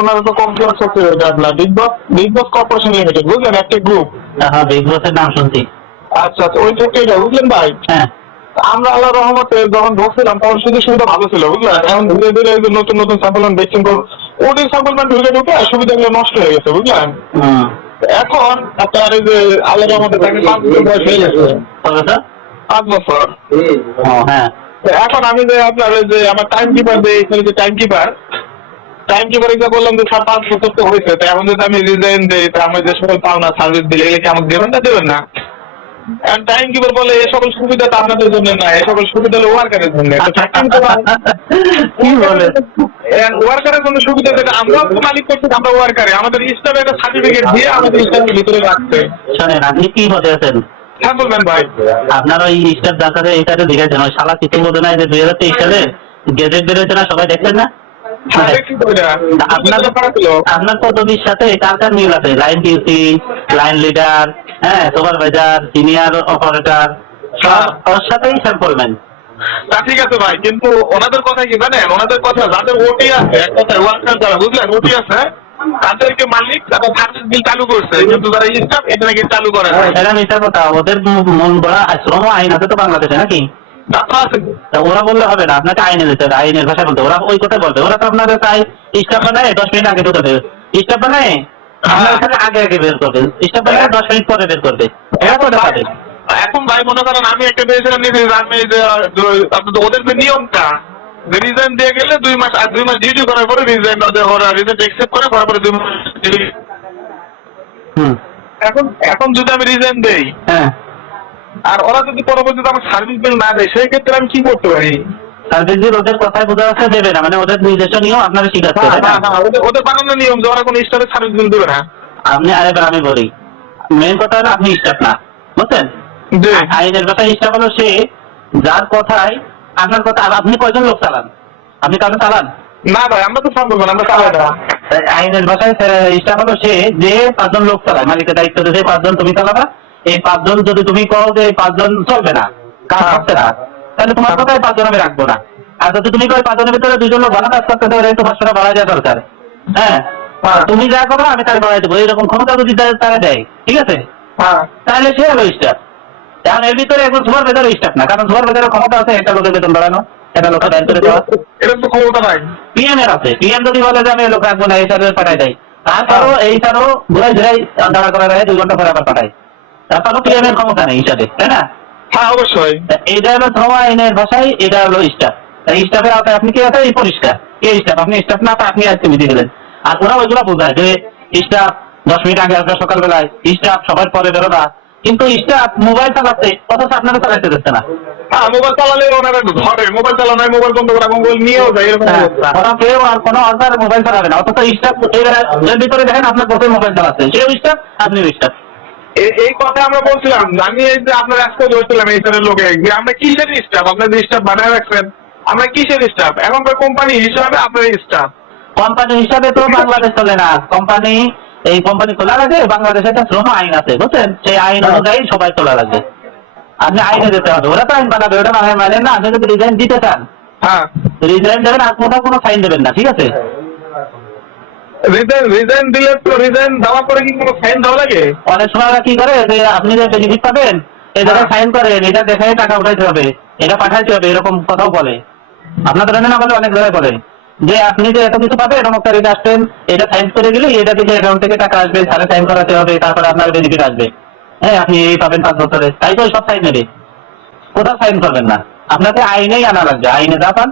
ওনারা তো কমপ্লেক্স হচ্ছে আপনার বিগ বস কর্পোরেশন লিমিটেড, বুঝলেন, একটা গ্রুপ। হ্যাঁ, বিগ বসের নাম শুনছি। আচ্ছা আচ্ছা, ওই থেকে বুঝলেন ভাই। হ্যাঁ, আমরা আল্লাহ রহমতে যখন ঢুকছিলাম তখন সুযোগ সুবিধা ভালো ছিল, বুঝলেন। এখন ধীরে ধীরে যে নতুন নতুন সাপ্লিমেন্ট দেখছেন, ওদের সাপ্লিমেন্ট ঢুকে ঢুকে সুবিধাগুলো নষ্ট হয়ে গেছে, বুঝলেন। এখন আপনার এই যে আল্লাহ রহমতে তাকে 5 বছর বয়স হয়ে গেছে। 5 বছর। হ্যাঁ, এখন আমি যে আপনার ওই যে আমার টাইম কিপার যে টাইম কিপার বললাম যে 5 বছর তো হয়েছে, তো এখন যদি আমি রিজাইন দিই, তা আমি যে সকল পাওনা সার্ভিস দিলে এগুলো কি আমাকে দেবেন না দেবেন না? টাইম কিপার বলে এই সকল সুবিধা তো আপনাদের জন্য না, এই সকল সুবিধা হলো ওয়ার্কারের জন্য। কি বলে ওয়ার্কারের জন্য সুবিধা, যেটা আমরা মালিক করছি, আমরা ওয়ার্কারে আমাদের স্টাফে একটা সার্টিফিকেট দিয়ে আমাদের স্টাফের ভিতরে রাখতে। শোনেন, আপনি কি হতে আছেন? হ্যাঁ বলবেন ভাই। আপনার ওই স্টাফ যার এটাতে দেখেছেন, ওই শালা কিছু বোধ নাই যে 2023 সালে গেজেট বেরোচ্ছে না, সবাই দেখলেন না? আপনার পদবীর সাথে কার কার মিল আছে? লাইন ডিউটি, লাইন লিডার, হ্যাঁ, সুপারভাইজার, সিনিয়র অপারেটর, সব ওর সাথেই স্যার করবেন। তা ঠিক আছে ভাই, কিন্তু ওনাদের কথা কি জানেন? ওনাদের কথা যাদের ওটি আছে, এক কথায় ওয়ার্কার যারা, বুঝলেন, ওটি আছে, তাদেরকে মালিক তারা সার্ভিস বিল চালু করছে, কিন্তু যারা স্টাফ এটা নাকি চালু করে না। এটা মিথ্যা কথা। ওদের মন গড়া শ্রম আইন আছে তো বাংলাদেশে, নাকি? ওরা বললে হবে না, আপনাকে আইনে দিতে হবে, আইনের ভাষা বলতে। ওরা ওই কথা বলবে। ওরা তো আপনাদের তাই স্টাফ বানায় 10 মিনিট আগে ঢুকে দেবে, স্টাফ বানায় আপনার এখানে আগে আগে বের করবে, স্টাফ বানায় 10 মিনিট পরে বের করবে। এরা তো দেখাবে। এখন ভাই মনে করেন আমি একটা পেয়েছিলাম, আমি ওদের যে নিয়মটা, রিজাইন দিয়ে গেলে 2 মাস আর 2 মাস ডিউটি করার পরে রিজাইন ওরা রিজাইন অ্যাকসেপ্ট করে, তারপরে 2 মাস। এখন যদি আমি রিজাইন দেই, হ্যাঁ, আর ওরা যদি পরবর্তীতে আমার সার্ভিস বিল না দেয়, সেই ক্ষেত্রে আমি কি করতে পারি? সার্ভিস বিল ওদের কথায় বোঝা যাচ্ছে দেবে না, মানে ওদের নিজস্ব নিয়ম আপনারা শিখাচ্ছে। ওদের বানানো নিয়ম যে ওরা কোনো স্টাফের সার্ভিস বিল দেবে না। আপনি আমি বলি, মেন কথা হলো আপনি স্টাফ না, বুঝছেন? আইনের কথা স্টাফ হলো সে যার কথায় আপনার কথা। আপনি কয়জন লোক চালান? আপনি কারণ চালান না ভাই, আমরা তো সম্ভব না, আমরা চালাই না। আইনের ভাষায় স্টাফ হলো সে যে 5 জন লোক চালায়, মালিকের দায়িত্ব দিয়েছে 5 জন তুমি চালাবা। এই 5 জন যদি তুমি কও যে 5 জন চলবে না, কাজ হচ্ছে না, তাহলে তোমার কথায় 5 জন আমি রাখবো না। আর যদি তুমি কই 5 জনের ভিতরে 2 জন লোক ভালো কাজ করতে পারে, তো 500 টাকা বাড়া দেওয়া দরকার। হ্যাঁ, তুমি যা করো আমি তার বাড়াই দেবো, এরকম ক্ষমতা যদি তারা দেয়, ঠিক আছে, তাহলে সে হলো স্টাফ। এখন এর ভিতরে এখন সুপারভাইজার স্টাফ না, কারণ সুপারভাইজারের ক্ষমতা আছে একটা লোকের বেতন বাড়ানো, একটা লোকের দায়িত্ব দেওয়া। এরকম তো ক্ষমতা নাই। পিএম এর আছে। পিএম যদি বলে যে আমি লোক রাখবো না, এই সার্ভিস পাঠাই দেয়, তারপরও এই সারও ঘুরাই ঘুরাই দাঁড়া করা রাখে 2 ঘন্টা পরে আবার পাঠায়। তারপরও পিএম এর ক্ষমতা নেই হিসাবে, তাই না? হ্যাঁ অবশ্যই। এটা হলো শ্রম আইনের ভাষায়, এটা হলো স্টাফ। স্টাফের আওতায় আপনি কি আছে? এই পরিষ্কার কে স্টাফ? আপনি স্টাফ না, তা আপনি আজকে মিটিয়ে দিলেন। আর ওরা ওইগুলো বোঝায় যে স্টাফ 10 মিনিট আগে আসবে সকালবেলায়, স্টাফ সবার পরে বেরোবা, কিন্তু স্টাফ মোবাইল চালাচ্ছে, অথচ আপনারা চালাইতে দিচ্ছে না। হ্যাঁ, মোবাইল চালালে ওনারা ধরে, মোবাইল চালানো হয়, মোবাইল বন্ধ করা, মোবাইল নিয়েও যায়, এরকম। ওরা কেউ আর কোনো অর্ডার মোবাইল চালাবে না, অথচ স্টাফ এর ভিতরে দেখেন আপনার কত মোবাইল চালাচ্ছে, সেও স্টাফ, আপনিও স্টাফ। এই কথা আমরা বলছিলাম, আমি এই যে আপনার আজকে বলছিলাম এই ধরনের লোকে যে আমরা কিসের স্টাফ, আপনার যে স্টাফ বানায় রাখছেন, আমরা কিসের স্টাফ? এখনকার কোম্পানি হিসাবে আপনার স্টাফ। কোম্পানি হিসাবে তো বাংলাদেশ চলে না। কোম্পানি, এই কোম্পানি খোলা রাখে, বাংলাদেশে একটা শ্রম আইন আছে, বুঝছেন? সেই আইন অনুযায়ী সবাই খোলা রাখবে। আপনি আইনে যেতে হবে, ওরা তো আইন বানাবে, ওটা বানায় মানে না। আপনি যদি রিজাইন দিতে চান, হ্যাঁ রিজাইন দেবেন, আর কোনো সাইন দেবেন না, ঠিক আছে? রিজাইন দিলে তো রিজাইন দেওয়ার পরে কি কোনো ফাইন দেওয়া লাগে? অনেক সময় কি করে যে আপনি যে বেনিফিট পাবেন এই জায়গায় সাইন করেন, এটা দেখে টাকা উঠাইতে হবে, এটা পাঠাইতে হবে, এরকম কথাও বলে। আপনাদের না বলে অনেক জায়গায় বলে যে আপনি যে এত কিছু পাবেন, অমুক তারিখে আসবেন, এটা সাইন করে গেলে এটা থেকে অ্যাকাউন্ট থেকে টাকা আসবে, সারা সাইন করাতে হবে, তারপরে আপনার বেনিফিট আসবে। হ্যাঁ, আপনি এই পাবেন 5 বছরে, তাই তো সব সাইন নেবে। কোথাও সাইন করবেন না, আপনাকে আইনেই আনা লাগবে। আইনে যা পান